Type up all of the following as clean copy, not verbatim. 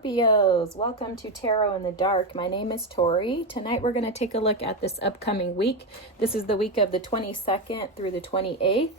Scorpios, welcome to Tarot in the Dark. My name is Tori. Tonight we're going to take a look at this upcoming week. This is the week of the 22nd through the 28th.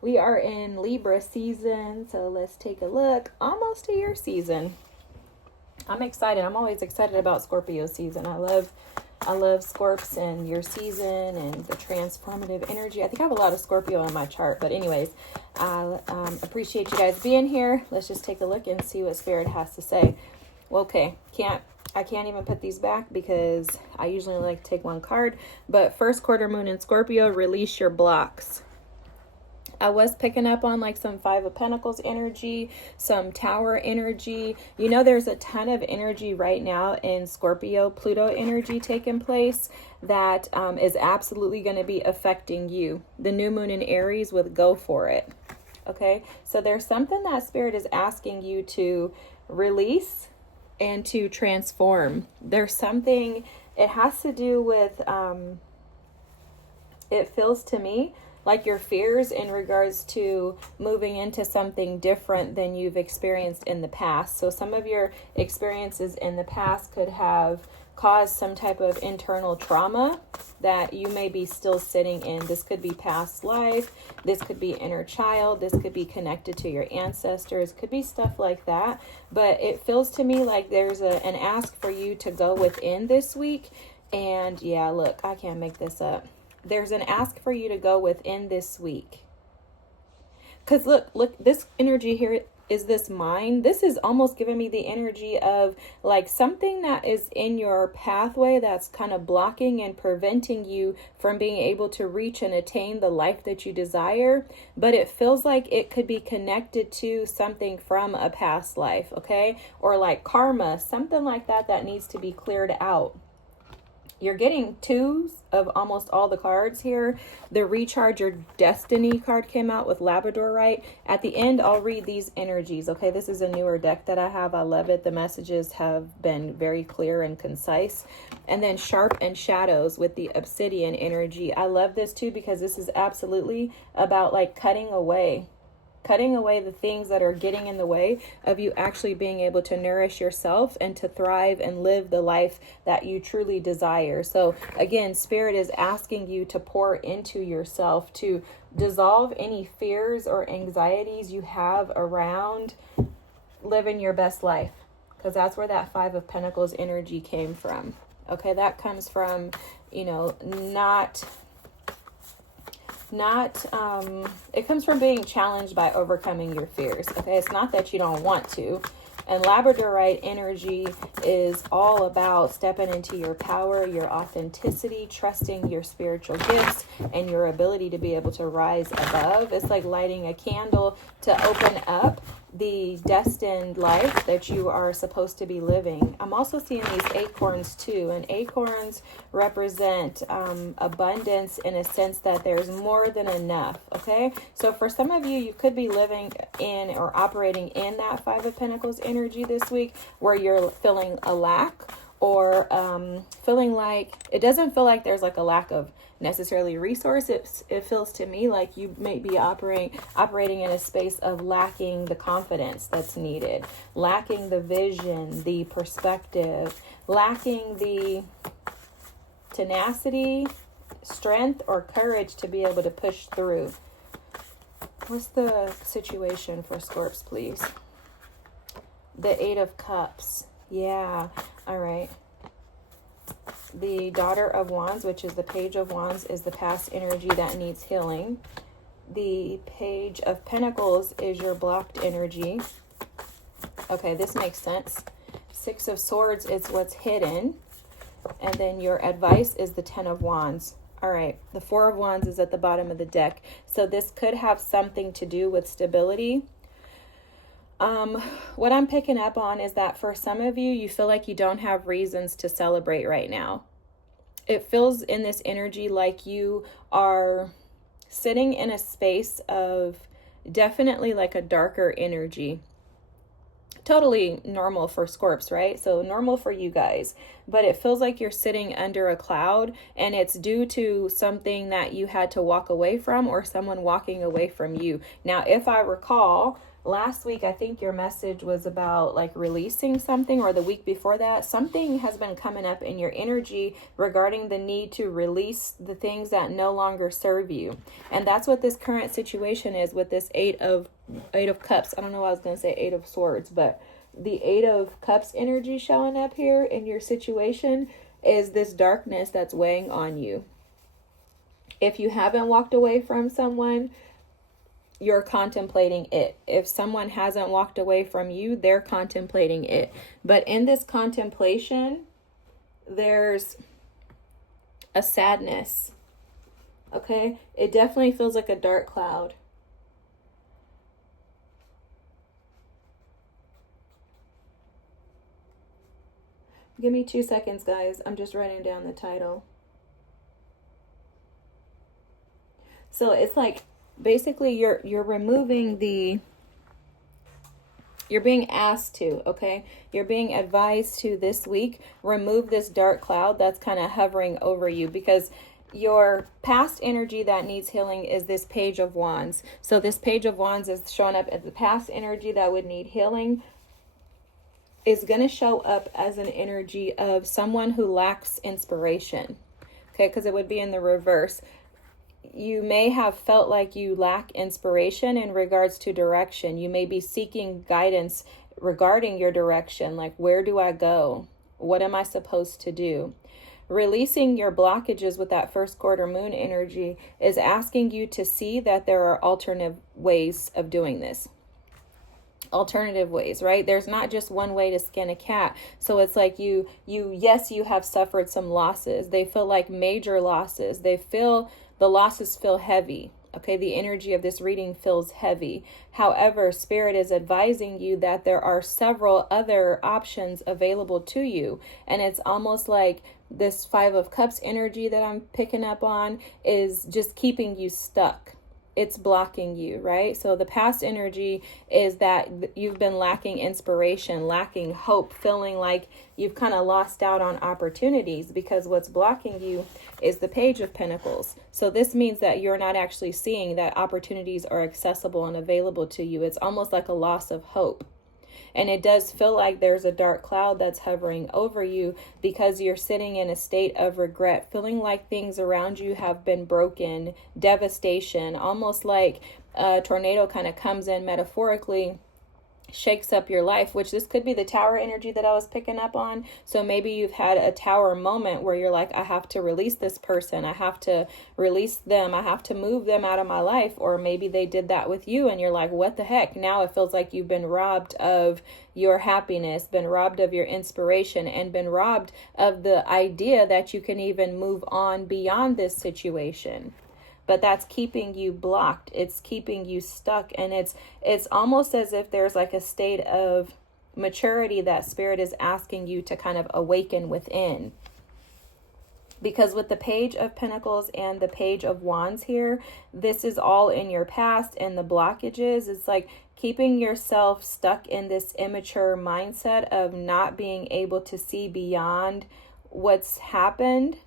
We are in Libra season, so let's take a look. Almost a year season. I'm excited. I'm always excited about Scorpio season. I love Scorps and your season and the transformative energy. I think I have a lot of Scorpio on my chart, but anyways, I appreciate you guys being here. Let's just take a look and see what Spirit has to say. Well, okay, I can't even put these back because I usually like to take one card, but first quarter moon in Scorpio, release your blocks. I was picking up on like some Five of Pentacles energy, some Tower energy. You know, there's a ton of energy right now in Scorpio, Pluto energy taking place that is absolutely going to be affecting you. The new moon in Aries with go for it. Okay, so there's something that Spirit is asking you to release and to transform. There's something, it has to do with, it feels to me like your fears in regards to moving into something different than you've experienced in the past. So some of your experiences in the past could have caused some type of internal trauma that you may be still sitting in. This could be past life. This could be inner child. This could be connected to your ancestors. Could be stuff like that. But it feels to me like there's an ask for you to go within this week. And yeah, look, I can't make this up. There's an ask for you to go within this week. Because look, this energy here is this mind. This is almost giving me the energy of like something that is in your pathway that's kind of blocking and preventing you from being able to reach and attain the life that you desire. But it feels like it could be connected to something from a past life, okay? Or like karma, something like that needs to be cleared out. You're getting twos of almost all the cards here. The Recharge Your Destiny card came out with Labradorite. At the end, I'll read these energies. Okay, this is a newer deck that I have. I love it. The messages have been very clear and concise. And then Sharp and Shadows with the Obsidian energy. I love this too because this is absolutely about like cutting away the things that are getting in the way of you actually being able to nourish yourself and to thrive and live the life that you truly desire. So again, Spirit is asking you to pour into yourself, to dissolve any fears or anxieties you have around living your best life, because that's where that Five of Pentacles energy came from. Okay, that comes from, you know, it comes from being challenged by overcoming your fears. Okay, it's not that you don't want to. And Labradorite energy is all about stepping into your power, your authenticity, trusting your spiritual gifts and your ability to be able to rise above. It's like lighting a candle to open up the destined life that you are supposed to be living. I'm also seeing these acorns too, and acorns represent abundance in a sense that there's more than enough. Okay, so for some of you, you could be living in or operating in that Five of Pentacles energy this week where you're feeling a lack or feeling like it doesn't feel like there's like a lack of necessarily resource. It feels to me like you may be operating in a space of lacking the confidence that's needed, lacking the vision, the perspective, lacking the tenacity, strength, or courage to be able to push through. What's the situation for Scorps, please? The Eight of Cups. Yeah. All right. The Daughter of Wands, which is the Page of Wands, is the past energy that needs healing. The Page of Pentacles is your blocked energy. Okay, this makes sense. Six of Swords is what's hidden. And then your advice is the Ten of Wands. All right, the Four of Wands is at the bottom of the deck. So this could have something to do with stability. What I'm picking up on is that for some of you, you feel like you don't have reasons to celebrate right now. It feels in this energy like you are sitting in a space of definitely like a darker energy. Totally normal for Scorps, right? So normal for you guys, but it feels like you're sitting under a cloud and it's due to something that you had to walk away from or someone walking away from you. Now, if I recall, last week, I think your message was about like releasing something, or the week before that, something has been coming up in your energy regarding the need to release the things that no longer serve you. And that's what this current situation is with this eight of cups. I don't know why I was going to say 8 of swords, but the 8 of cups energy showing up here in your situation is this darkness that's weighing on you. If you haven't walked away from someone, you're contemplating it. If someone hasn't walked away from you, they're contemplating it. But in this contemplation, there's a sadness. Okay? It definitely feels like a dark cloud. Give me 2 seconds, guys. I'm just writing down the title. So it's like, basically you're removing you're being asked to, okay? You're being advised to this week, remove this dark cloud that's kind of hovering over you, because your past energy that needs healing is this Page of Wands. So this Page of Wands is showing up as the past energy that would need healing, is going to show up as an energy of someone who lacks inspiration, okay? Because it would be in the reverse. You may have felt like you lack inspiration in regards to direction. You may be seeking guidance regarding your direction, like, where do I go? What am I supposed to do? Releasing your blockages with that first quarter moon energy is asking you to see that there are alternative ways of doing this. Alternative ways, right? There's not just one way to skin a cat. So it's like yes, you have suffered some losses. They feel like major losses. The losses feel heavy. Okay, the energy of this reading feels heavy. However, Spirit is advising you that there are several other options available to you. And it's almost like this 5 of Cups energy that I'm picking up on is just keeping you stuck. It's blocking you, right? So the past energy is that you've been lacking inspiration, lacking hope, feeling like you've kind of lost out on opportunities, because what's blocking you is the Page of Pentacles. So this means that you're not actually seeing that opportunities are accessible and available to you. It's almost like a loss of hope. And it does feel like there's a dark cloud that's hovering over you, because you're sitting in a state of regret, feeling like things around you have been broken, devastation, almost like a tornado kind of comes in metaphorically, shakes up your life, which this could be the Tower energy that I was picking up on. So maybe you've had a Tower moment where you're like, I have to release this person. I have to release them. I have to move them out of my life. Or maybe they did that with you and you're like, what the heck? Now it feels like you've been robbed of your happiness, been robbed of your inspiration, and been robbed of the idea that you can even move on beyond this situation. But that's keeping you blocked. It's keeping you stuck. And it's almost as if there's like a state of maturity that Spirit is asking you to kind of awaken within. Because with the Page of Pentacles and the Page of Wands here, this is all in your past, and the blockages, it's like keeping yourself stuck in this immature mindset of not being able to see beyond what's happened.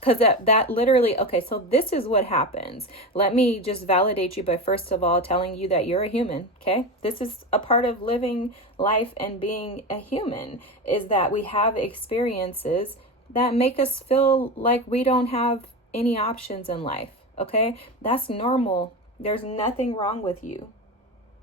Because that literally, okay, so this is what happens. Let me just validate you by first of all telling you that you're a human, okay? This is a part of living life and being a human, is that we have experiences that make us feel like we don't have any options in life, okay? That's normal. There's nothing wrong with you.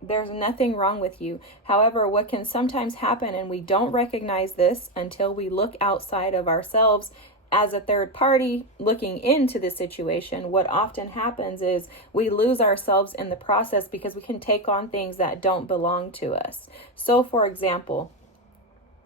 There's nothing wrong with you. However, what can sometimes happen, and we don't recognize this until we look outside of ourselves as a third party looking into the situation, what often happens is we lose ourselves in the process because we can take on things that don't belong to us. So, for example,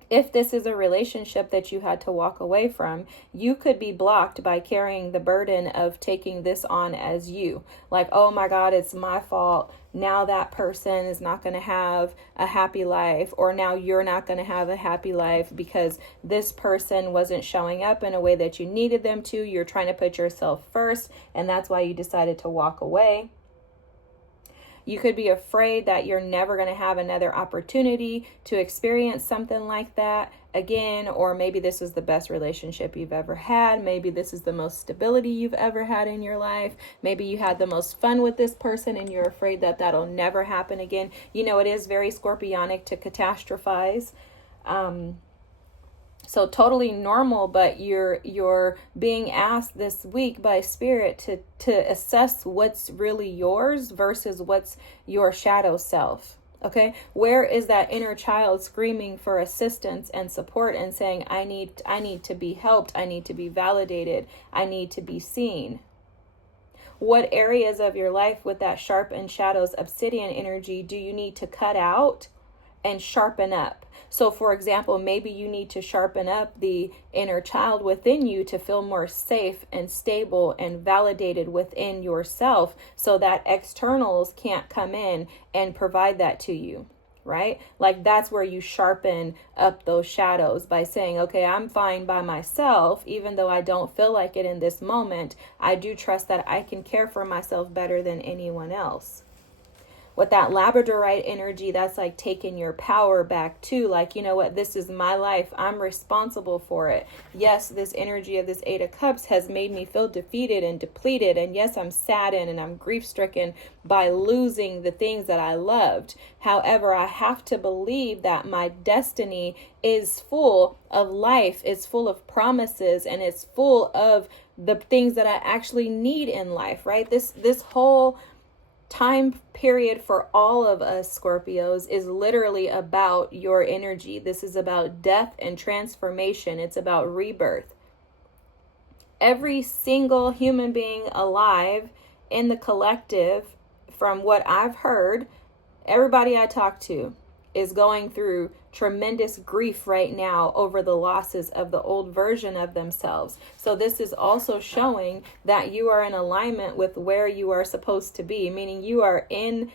if this is a relationship that you had to walk away from, you could be blocked by carrying the burden of taking this on as you. Like, oh my God, it's my fault. Now that person is not going to have a happy life, or now you're not going to have a happy life because this person wasn't showing up in a way that you needed them to. You're trying to put yourself first, and that's why you decided to walk away. You could be afraid that you're never going to have another opportunity to experience something like that again, or maybe this is the best relationship you've ever had. Maybe this is the most stability you've ever had in your life. Maybe you had the most fun with this person and you're afraid that that'll never happen again. You know, it is very scorpionic to catastrophize. So totally normal, but you're being asked this week by Spirit to assess what's really yours versus what's your shadow self. Okay, where is that inner child screaming for assistance and support and saying, I need to be helped, I need to be validated, I need to be seen? What areas of your life with that sharpened shadows obsidian energy do you need to cut out and sharpen up? So for example, maybe you need to sharpen up the inner child within you to feel more safe and stable and validated within yourself so that externals can't come in and provide that to you, right? Like that's where you sharpen up those shadows by saying, okay, I'm fine by myself, even though I don't feel like it in this moment. I do trust that I can care for myself better than anyone else. With that labradorite energy, that's like taking your power back too. Like, you know what, this is my life. I'm responsible for it. Yes, this energy of this Eight of Cups has made me feel defeated and depleted. And yes, I'm saddened and I'm grief-stricken by losing the things that I loved. However, I have to believe that my destiny is full of life, it's full of promises, and it's full of the things that I actually need in life, right? This whole time period for all of us Scorpios is literally about your energy. This is about death and transformation. It's about rebirth. Every single human being alive in the collective, from what I've heard, everybody I talk to is going through tremendous grief right now over the losses of the old version of themselves. So this is also showing that you are in alignment with where you are supposed to be, meaning you are in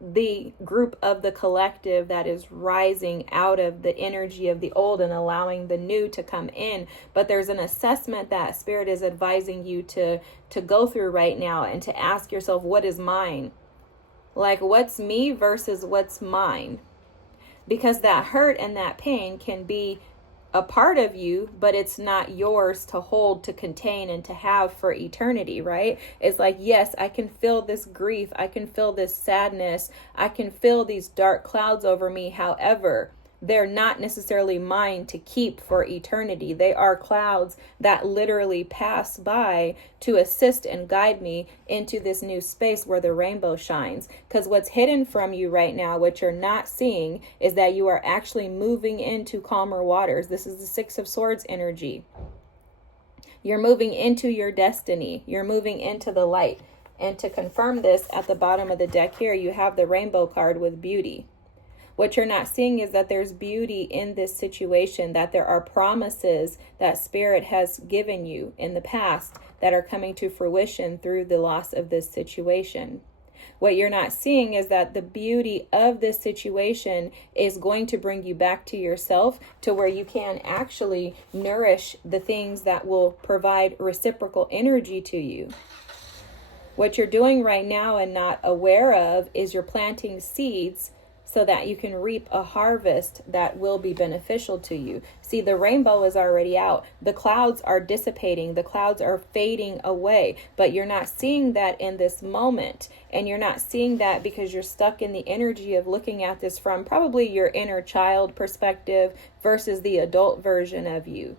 the group of the collective that is rising out of the energy of the old and allowing the new to come in. But there's an assessment that Spirit is advising you to go through right now and to ask yourself, what is mine? Like, what's me versus what's mine? Because that hurt and that pain can be a part of you, but it's not yours to hold, to contain, and to have for eternity, right? It's like, yes, I can feel this grief. I can feel this sadness. I can feel these dark clouds over me. However, they're not necessarily mine to keep for eternity. They are clouds that literally pass by to assist and guide me into this new space where the rainbow shines. Because what's hidden from you right now, what you're not seeing, is that you are actually moving into calmer waters. This is the Six of Swords energy. You're moving into your destiny. You're moving into the light. And to confirm this, at the bottom of the deck here, you have the rainbow card with beauty. What you're not seeing is that there's beauty in this situation, that there are promises that Spirit has given you in the past that are coming to fruition through the loss of this situation. What you're not seeing is that the beauty of this situation is going to bring you back to yourself, to where you can actually nourish the things that will provide reciprocal energy to you. What you're doing right now and not aware of is you're planting seeds so that you can reap a harvest that will be beneficial to you. See, the rainbow is already out. The clouds are dissipating. The clouds are fading away. But you're not seeing that in this moment. And you're not seeing that because you're stuck in the energy of looking at this from probably your inner child perspective versus the adult version of you.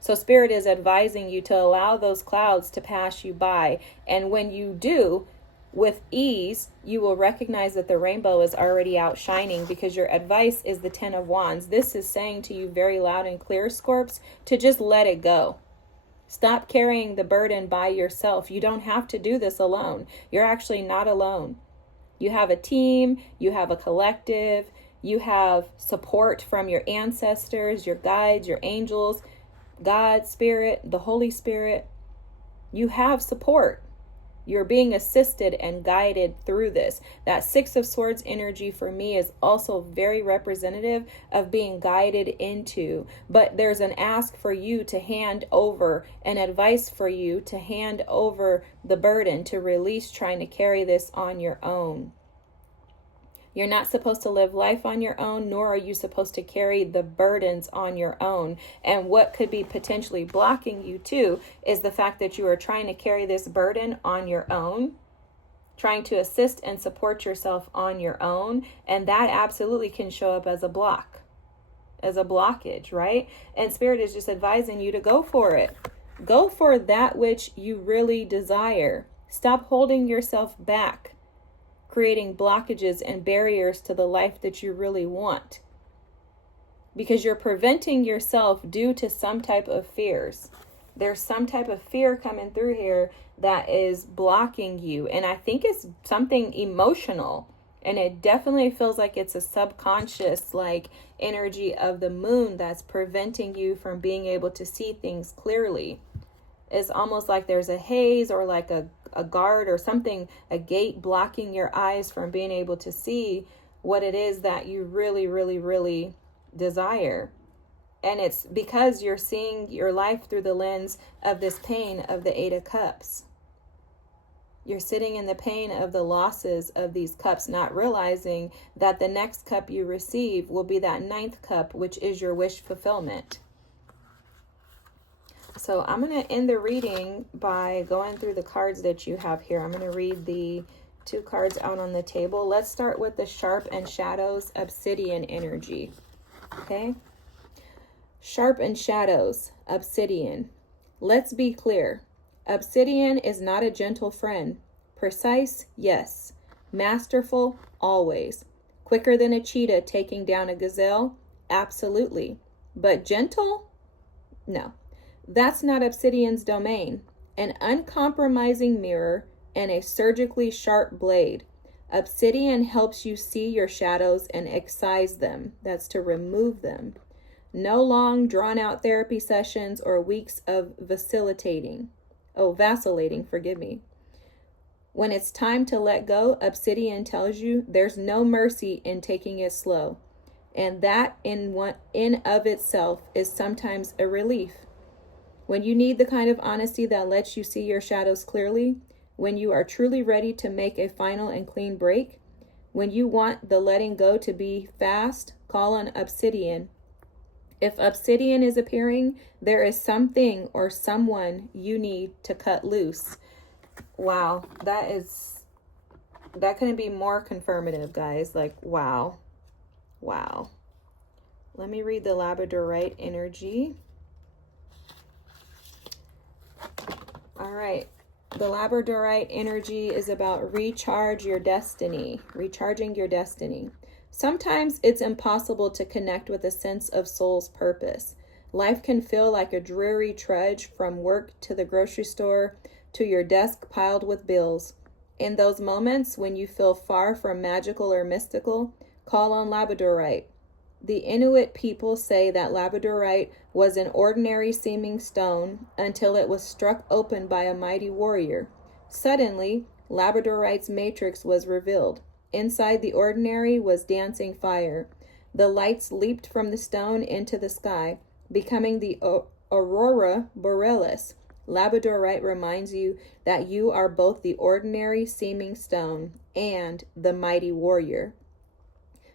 So Spirit is advising you to allow those clouds to pass you by. And when you do, with ease, you will recognize that the rainbow is already out shining, because your advice is the Ten of Wands. This is saying to you very loud and clear, Scorps, to just let it go. Stop carrying the burden by yourself. You don't have to do this alone. You're actually not alone. You have a team, you have a collective, you have support from your ancestors, your guides, your angels, God, Spirit, the Holy Spirit. You have support. You're being assisted and guided through this. That Six of Swords energy for me is also very representative of being guided into, but there's an ask for you to hand over, an advice for you to hand over the burden, to release trying to carry this on your own. You're not supposed to live life on your own, nor are you supposed to carry the burdens on your own. And what could be potentially blocking you too is the fact that you are trying to carry this burden on your own, trying to assist and support yourself on your own. And that absolutely can show up as a block, as a blockage, right? And Spirit is just advising you to go for it. Go for that which you really desire. Stop holding yourself back, creating blockages and barriers to the life that you really want, because you're preventing yourself due to some type of fears. There's some type of fear coming through here that is blocking you. And I think it's something emotional. And it definitely feels like it's a subconscious like energy of the moon that's preventing you from being able to see things clearly. It's almost like there's a haze or like a guard or something, a gate blocking your eyes from being able to see what it is that you really, really, really desire. And it's because you're seeing your life through the lens of this pain of the Eight of Cups. You're sitting in the pain of the losses of these cups, not realizing that the next cup you receive will be that ninth cup, which is your wish fulfillment. So I'm going to end the reading by going through the cards that you have here. I'm going to read the 2 cards out on the table. Let's start with the Sharp and Shadows Obsidian energy. Okay. Sharp and Shadows Obsidian. Let's be clear. Obsidian is not a gentle friend. Precise, yes. Masterful, always. Quicker than a cheetah taking down a gazelle? Absolutely. But gentle? No. That's not Obsidian's domain. An uncompromising mirror and a surgically sharp blade. Obsidian helps you see your shadows and excise them. That's to remove them. No long, drawn-out therapy sessions or weeks of vacillating, forgive me. When it's time to let go, Obsidian tells you there's no mercy in taking it slow. And that in of itself is sometimes a relief. When you need the kind of honesty that lets you see your shadows clearly, when you are truly ready to make a final and clean break, when you want the letting go to be fast, call on Obsidian. If Obsidian is appearing, there is something or someone you need to cut loose. Wow, that couldn't be more confirmative, guys. Like, wow. Wow. Let me read the Labradorite energy. All right. The Labradorite energy is about recharging your destiny. Sometimes it's impossible to connect with a sense of soul's purpose. Life can feel like a dreary trudge from work to the grocery store to your desk piled with bills. In those moments when you feel far from magical or mystical, call on Labradorite. The Inuit people say that Labradorite was an ordinary seeming stone until it was struck open by a mighty warrior. Suddenly, Labradorite's matrix was revealed. Inside the ordinary was dancing fire. The lights leaped from the stone into the sky, becoming the aurora borealis. Labradorite reminds you that you are both the ordinary seeming stone and the mighty warrior.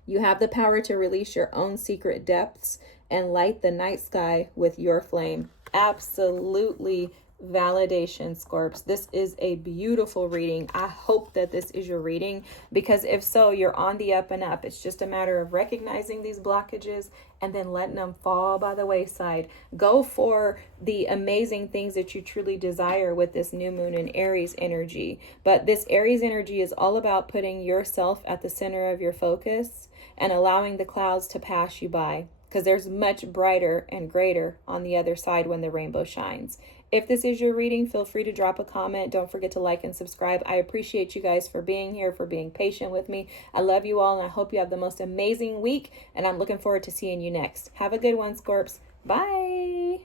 You have the power to release your own secret depths and light the night sky with your flame. Absolutely validation, Scorps. This is a beautiful reading. I hope that this is your reading, because if so, you're on the up and up. It's just a matter of recognizing these blockages and then letting them fall by the wayside. Go for the amazing things that you truly desire with this new moon in Aries energy. But this Aries energy is all about putting yourself at the center of your focus and allowing the clouds to pass you by, because there's much brighter and greater on the other side when the rainbow shines. If this is your reading, feel free to drop a comment. Don't forget to like and subscribe. I appreciate you guys for being here, for being patient with me. I love you all, and I hope you have the most amazing week, and I'm looking forward to seeing you next. Have a good one, Scorps. Bye.